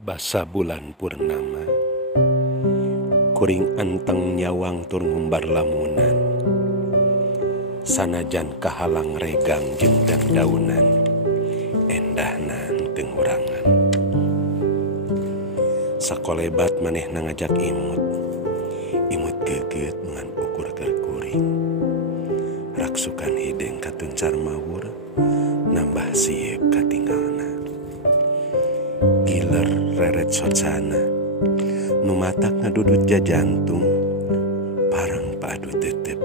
Basa bulan purnama, kuring anteng nyawang tur ngumbar lamunan, sanajan kahalang regang jeung dandaunan, endahna teu ngurangan. Sakolebat manehna ngajak imut geugeut ngan ukur keur kuring. Raksukan hideng katuncar mawur, nambah siep katinggalna. Giler reret sotsana, nu matak ngadudut jajantung, parang paadu tetep,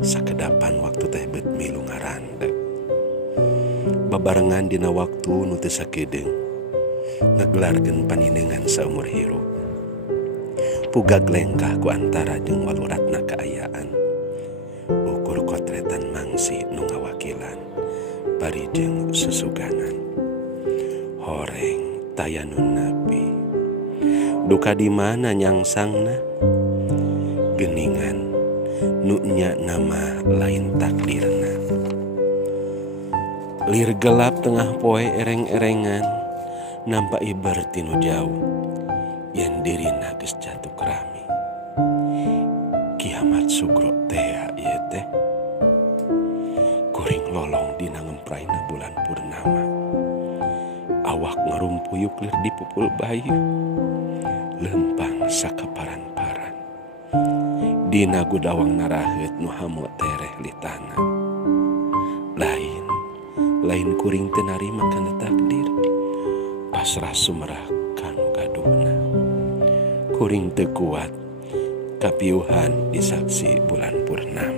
sakedapan waktu teh beut milu ngarandeg. Babarengan dina waktu nu teu sakedeung, ngagelarkeun paninengan saumur hirup. Pugag lengkah ku antara jeung waluratna kaayaan, ukur kotretan mangsi nu ngawakilan, parijeng susuganan. Horeng tayanun napi, duka di mana nyangsangna, geningan nu nya nama lain takdirna. Lir gelap tengah poe ereng-erengan, nampak iber tinu jauh, yen dirina geus jatuh kerami. Kiamat sugro teh ieu teh, kuring lolong dina ngempraina bulan purnama. Awak ngarumpuyuk lir dipupul bayu, lempang sakaparan-paran. Dina gudawang naraheut nu hamo tereh litana. Lain kuring teu narima kana takdir, pasrah sumerah kanu gaduhna. Kuring teu kuat kapiuhan disaksi bulan purnama.